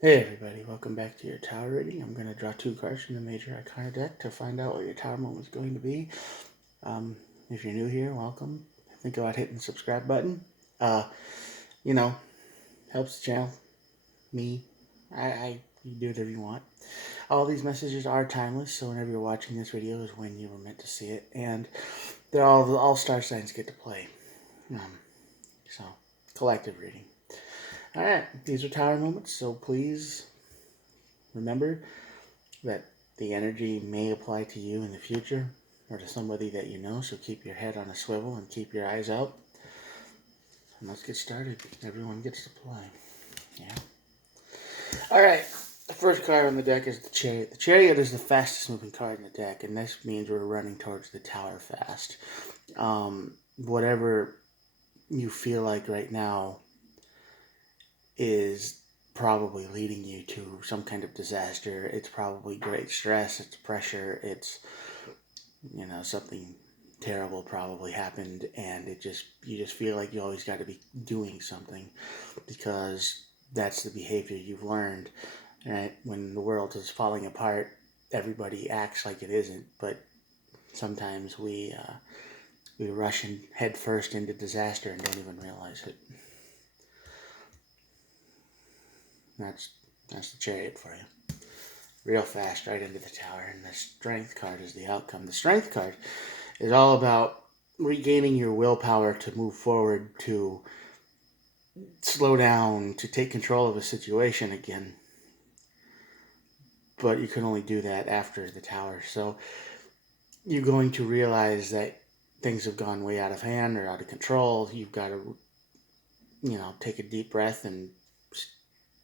Hey everybody, welcome back to your tower reading. I'm going to draw two cards from the Major Arcana deck to find out what your tower moment is going to be. If you're new here, welcome. Think about hitting the subscribe button. Uh, you know, helps the channel, me. You do whatever you want. All these messages are timeless, so whenever you're watching this video is when you were meant to see it, and they're all star signs get to play. So collective reading. All right, these are tower moments, so please remember that the energy may apply to you in the future or to somebody that you know, so keep your head on a swivel and keep your eyes out. And let's get started. Everyone gets to play. Yeah. All right. The first card on the deck is the Chariot. The Chariot is the fastest moving card in the deck, and this means we're running towards the tower fast. Whatever you feel like right now is probably leading you to some kind of disaster. It's probably great stress, it's pressure, it's something terrible probably happened, and you just feel like you always got to be doing something because that's the behavior you've learned. Right? When the world is falling apart, everybody acts like it isn't, but sometimes we rush and head first into disaster and don't even realize it. That's the Chariot for you. Real fast, right into the tower, and the Strength card is the outcome. The Strength card is all about regaining your willpower to move forward, to slow down, to take control of a situation again. But you can only do that after the tower. So you're going to realize that things have gone way out of hand or out of control. You've got to, take a deep breath and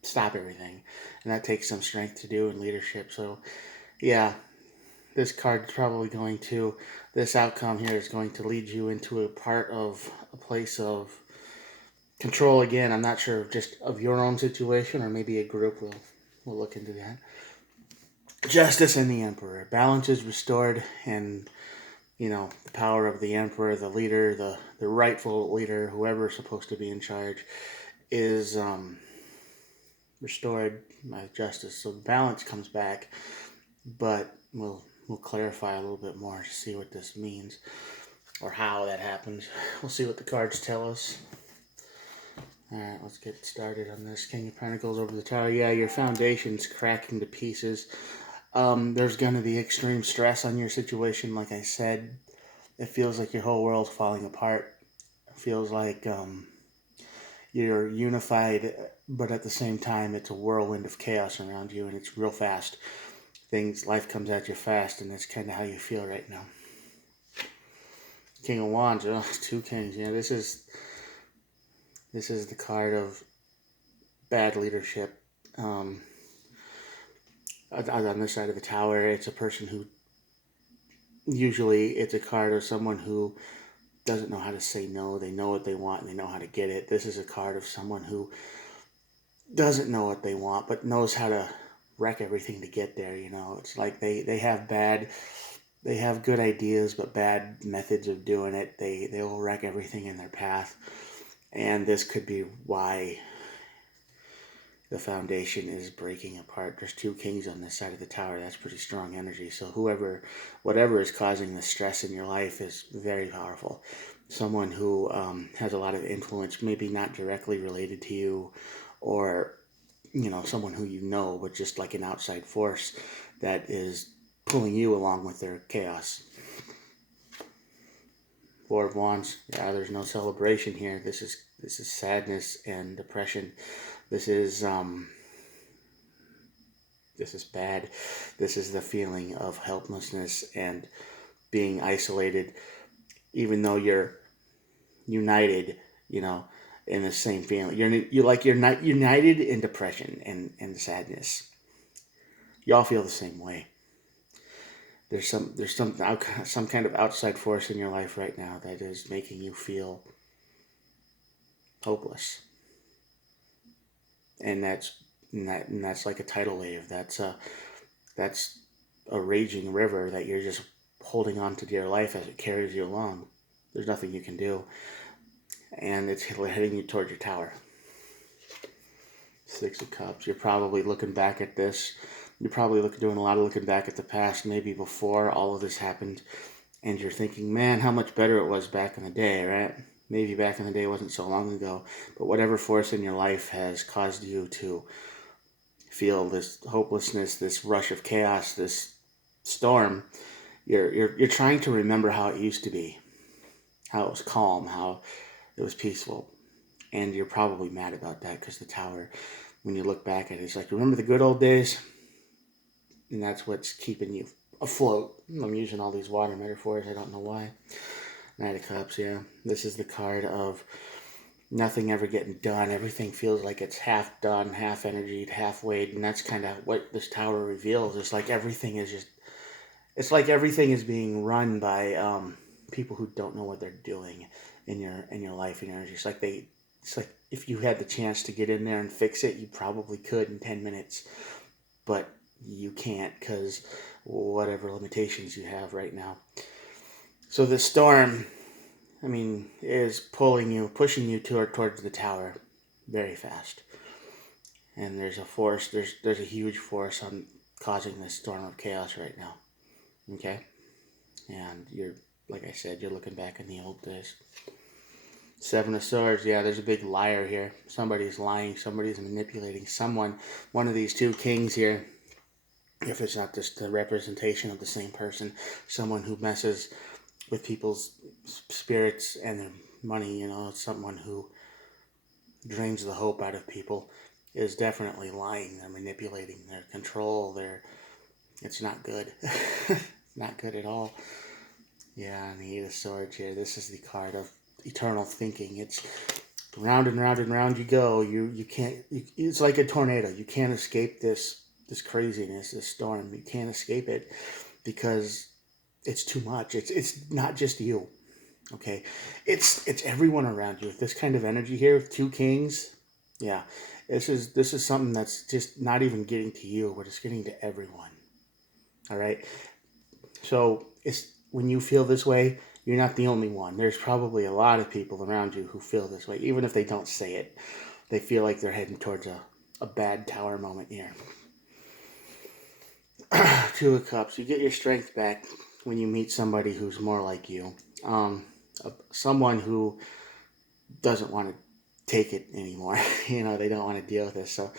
stop everything. And that takes some strength to do and leadership. So, yeah, this card is probably going to, this outcome here is going to lead you into a part of a place of control again. I'm not sure just of your own situation or maybe a group will look into that. Justice and the Emperor. Balance is restored, and the power of the Emperor, the leader, the rightful leader, whoever is supposed to be in charge, is restored by justice. So the balance comes back, but we'll clarify a little bit more to see what this means or how that happens. We'll see what the cards tell us. Alright, let's get started on this. King of Pentacles over the tower. Yeah, your foundation's cracking to pieces. There's going to be extreme stress on your situation, like I said. It feels like your whole world's falling apart. It feels like you're unified, but at the same time, it's a whirlwind of chaos around you, and it's real fast. Life comes at you fast, and that's kind of how you feel right now. King of Wands, two kings. Yeah, this is the card of bad leadership. On this side of the tower, it's a person who, usually it's a card of someone who doesn't know how to say no. They know what they want and they know how to get it. This is a card of someone who doesn't know what they want but knows how to wreck everything to get there. It's like they have good ideas but bad methods of doing it. They will wreck everything in their path, and this could be why the foundation is breaking apart. There's two kings on this side of the tower. That's pretty strong energy. So whatever is causing the stress in your life is very powerful. Someone who has a lot of influence, maybe not directly related to you, or someone who but just like an outside force that is pulling you along with their chaos. Four of Wands. Yeah, there's no celebration here. This is sadness and depression. This is bad. This is the feeling of helplessness and being isolated, even though you're united, in the same feeling. You're not united in depression and sadness. Y'all feel the same way. There's some kind of outside force in your life right now that is making you feel hopeless, and that's like a tidal wave. That's a raging river that you're just holding on to your life as it carries you along. There's nothing you can do, and it's heading you towards your tower. Six of Cups. You're probably looking back at this. You're probably doing a lot of looking back at the past, maybe before all of this happened, and you're thinking, man, how much better it was back in the day, right? Maybe back in the day wasn't so long ago, but whatever force in your life has caused you to feel this hopelessness, this rush of chaos, this storm, you're trying to remember how it used to be, how it was calm, how it was peaceful, and you're probably mad about that because the Tower, when you look back at it, it's like, remember the good old days, and that's what's keeping you afloat. I'm using all these water metaphors. I don't know why. Knight of Cups, yeah. This is the card of nothing ever getting done. Everything feels like it's half done, half energied, half weighed, and that's kind of what this Tower reveals. It's like everything is just, it's like everything is being run by people who don't know what they're doing in your life and your energy. It's like if you had the chance to get in there and fix it, you probably could in 10 minutes, but you can't because whatever limitations you have right now. So the storm, I mean, is pushing you towards the Tower very fast. And there's a force, there's a huge force on causing this storm of chaos right now. Okay? And you're, like I said, you're looking back in the old days. Seven of Swords, yeah, there's a big liar here. Somebody's lying, somebody's manipulating someone. One of these two kings here, if it's not just the representation of the same person, someone who messes with people's spirits and their money, someone who drains the hope out of people, is definitely lying. They're manipulating, their control, it's not good. Not good at all. Yeah, and the Eight of Swords here, this is the card of eternal thinking. It's round and round and round you go. You can't, it's like a tornado. You can't escape this craziness, this storm. You can't escape it because it's too much. It's not just you, okay? It's everyone around you. With this kind of energy here, with two kings, yeah, this is something that's just not even getting to you, but it's getting to everyone. All right. So it's when you feel this way, you're not the only one. There's probably a lot of people around you who feel this way, even if they don't say it. They feel like they're heading towards a bad Tower moment here. Two of Cups. You get your strength back when you meet somebody who's more like you. Someone who doesn't want to take it anymore. They don't want to deal with this. So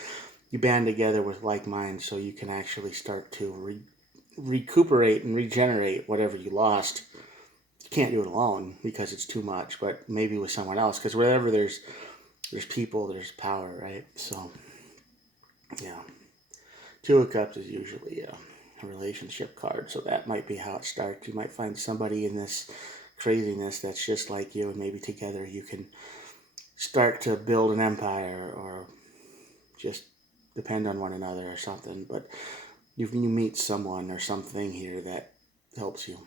you band together with like minds so you can actually start to recuperate and regenerate whatever you lost. You can't do it alone because it's too much, but maybe with someone else, because wherever there's people, there's power, right? So, yeah. Two of Cups is usually a relationship card, so that might be how it starts. You might find somebody in this craziness that's just like you, and maybe together you can start to build an empire or just depend on one another or something. But you meet someone or something here that helps you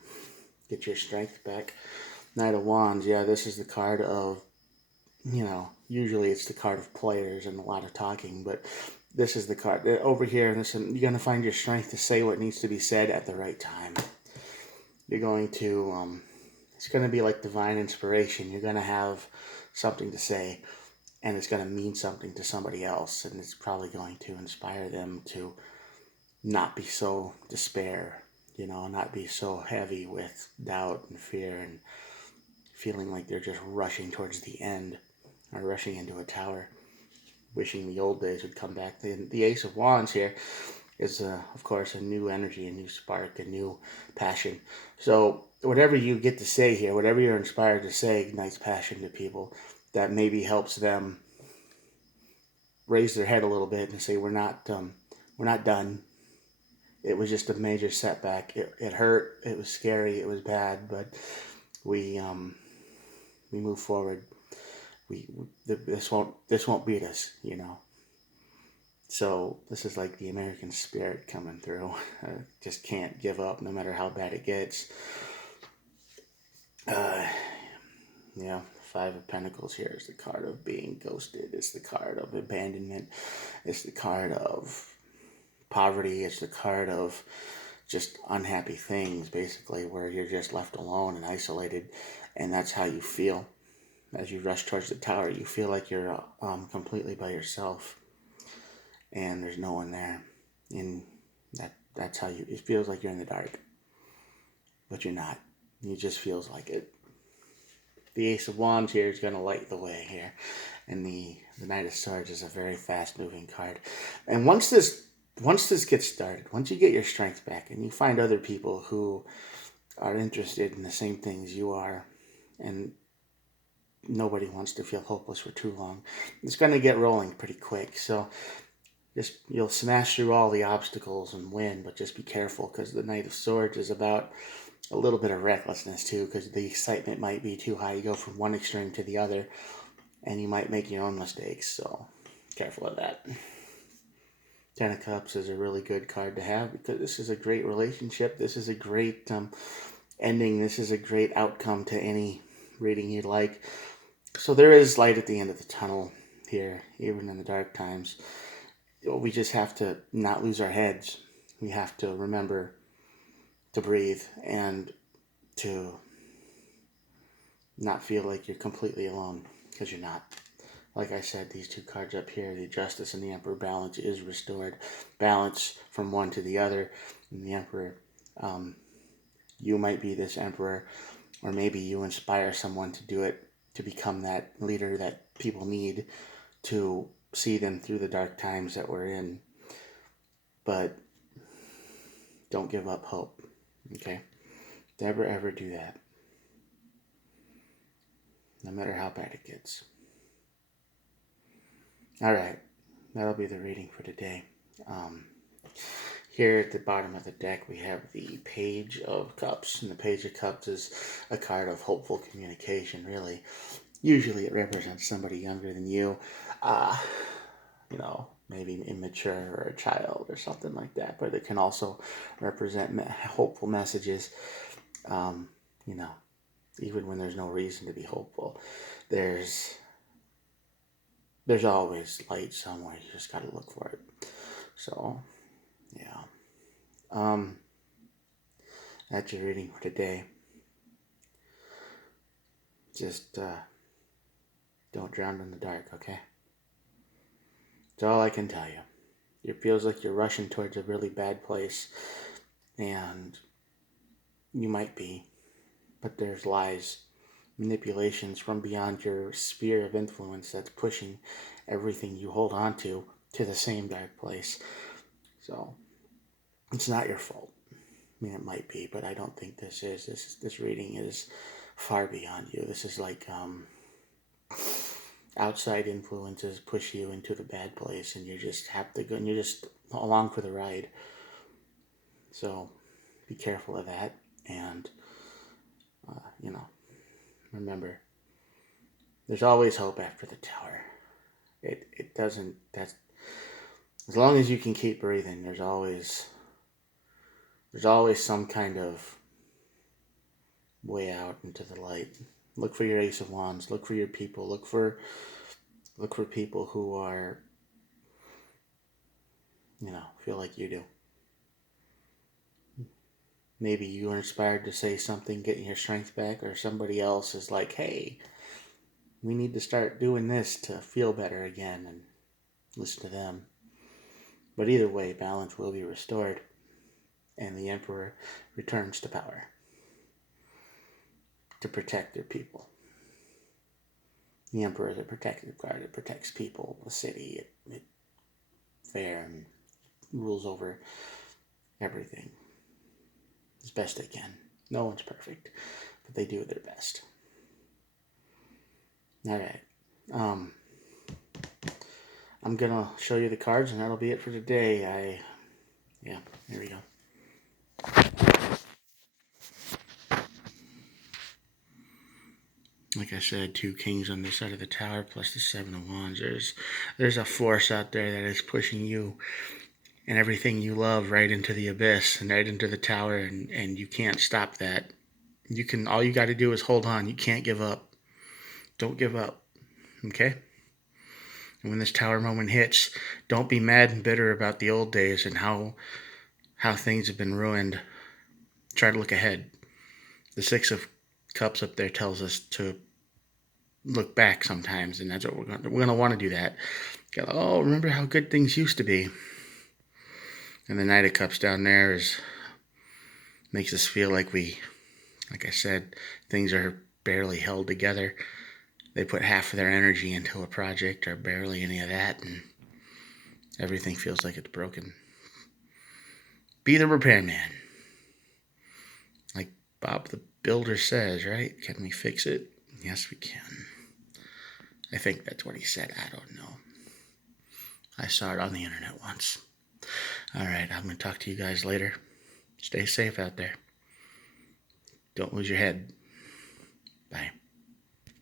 get your strength back. Knight of Wands, yeah, this is the card of, usually it's the card of players and a lot of talking, but this is the card over here. Listen, you're going to find your strength to say what needs to be said at the right time. You're going to, it's going to be like divine inspiration. You're going to have something to say, and it's going to mean something to somebody else, and it's probably going to inspire them to not be so despair, not be so heavy with doubt and fear and feeling like they're just rushing towards the end or rushing into a tower, wishing the old days would come back. The Ace of Wands here is, of course, a new energy, a new spark, a new passion. So whatever you get to say here, whatever you're inspired to say, ignites passion to people. That maybe helps them raise their head a little bit and say, we're not done. It was just a major setback. It hurt. It was scary. It was bad, but we move forward. This won't beat us, So this is like the American spirit coming through. Just can't give up no matter how bad it gets. Yeah, Five of Pentacles here is the card of being ghosted. It's the card of abandonment. It's the card of poverty. It's the card of just unhappy things, basically, where you're just left alone and isolated, and that's how you feel. As you rush towards the tower, you feel like you're completely by yourself. and there's no one there. And that's how it feels like you're in the dark, but you're not. It just feels like it. The Ace of Wands here is going to light the way here, and the Knight of Swords is a very fast-moving card. And once this gets started, once you get your strength back, and you find other people who are interested in the same things you are, and nobody wants to feel hopeless for too long, it's going to get rolling pretty quick. So you'll smash through all the obstacles and win, but just be careful, because the Knight of Swords is about a little bit of recklessness too, because the excitement might be too high. You go from one extreme to the other, and you might make your own mistakes, so careful of that. Ten of Cups is a really good card to have, because this is a great relationship. This is a great ending. This is a great outcome to any reading you'd like. So there is light at the end of the tunnel here, even in the dark times. We just have to not lose our heads. We have to remember to breathe and to not feel like you're completely alone, because you're not. Like I said, these two cards up here, the Justice and the Emperor, balance is restored. Balance from one to the other. And the Emperor, you might be this Emperor, or maybe you inspire someone to do it, to become that leader that people need to see them through the dark times that we're in. But don't give up hope, okay? Never ever do that, no matter how bad it gets. All right, that'll be the reading for today. Here at the bottom of the deck, we have the Page of Cups, and the Page of Cups is a card of hopeful communication, really. Usually it represents somebody younger than you, maybe immature or a child or something like that, but it can also represent hopeful messages, even when there's no reason to be hopeful. There's always light somewhere. You just got to look for it. So, yeah. That's your reading for today. Just don't drown in the dark, okay? That's all I can tell you. It feels like you're rushing towards a really bad place, and you might be, but there's lies, manipulations from beyond your sphere of influence that's pushing everything you hold on to the same dark place. So it's not your fault. I mean, it might be, but I don't think this is. This reading is far beyond you. This is like outside influences push you into the bad place, and you just have to go, and you're just along for the ride. So be careful of that, and remember, there's always hope after the tower. It doesn't. That's as long as you can keep breathing. There's always some kind of way out into the light. Look for your Ace of Wands. Look for your people. Look for people who are, feel like you do. Maybe you are inspired to say something, getting your strength back, or somebody else is like, hey, we need to start doing this to feel better again, and listen to them. But either way, balance will be restored, and the Emperor returns to power to protect their people. The Emperor is a protective card. It protects people, the city, it fair, and rules over everything as best they can. No one's perfect, but they do their best. All right. I'm going to show you the cards, and that'll be it for today. Here we go. Like I said, 2 kings on this side of the tower, plus the 7 of Wands. There's a force out there that is pushing you and everything you love right into the abyss and right into the tower, and you can't stop that. All you got to do is hold on. You can't give up. Don't give up, okay? And when this tower moment hits, don't be mad and bitter about the old days and how things have been ruined. Try to look ahead. The 6 of Cups up there tells us to look back sometimes, and that's what we're gonna want to do. That. Oh, remember how good things used to be. And the Knight of Cups down there makes us feel like like I said, things are barely held together. They put half of their energy into a project, or barely any of that, and everything feels like it's broken. Be the repairman. Like Bob the Builder says, right? Can we fix it? Yes, we can. I think that's what he said. I don't know. I saw it on the internet once. All right, I'm going to talk to you guys later. Stay safe out there. Don't lose your head. Bye.